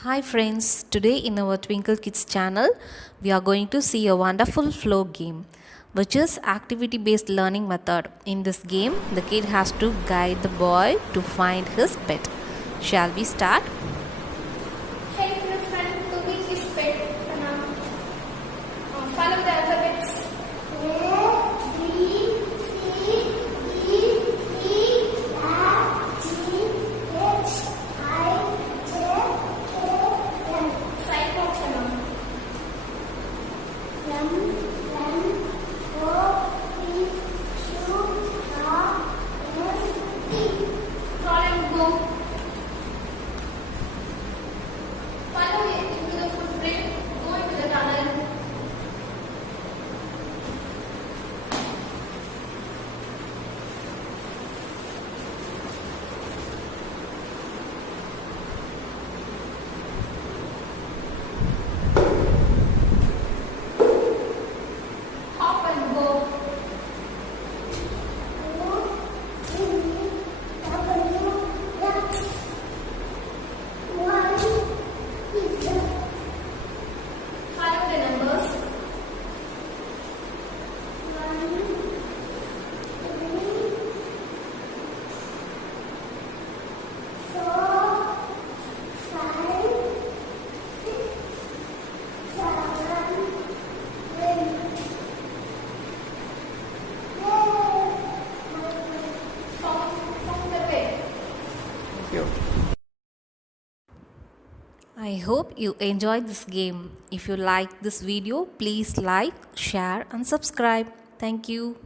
Hi friends, today in our Twinkle Kids channel, we are going to see a wonderful flow game, which is activity based learning method. In this game, the kid has to guide the boy to find his pet. Shall we start? Help your friend to reach his pet. Follow the alphabets. A, B, C, D, E, F, G, H, I, J, K, L. Cyclopedia. M, N, O, P, Q, R, S, T. Crawl and go. Follow it into the footprint. Go into the tunnel. Hop and go. Follow the numbers. 1, 3, 4, 5, 6, 7, 8. Found the way. Thank you. I hope you enjoyed this game. If you like this video, please like, share and subscribe. Thank you.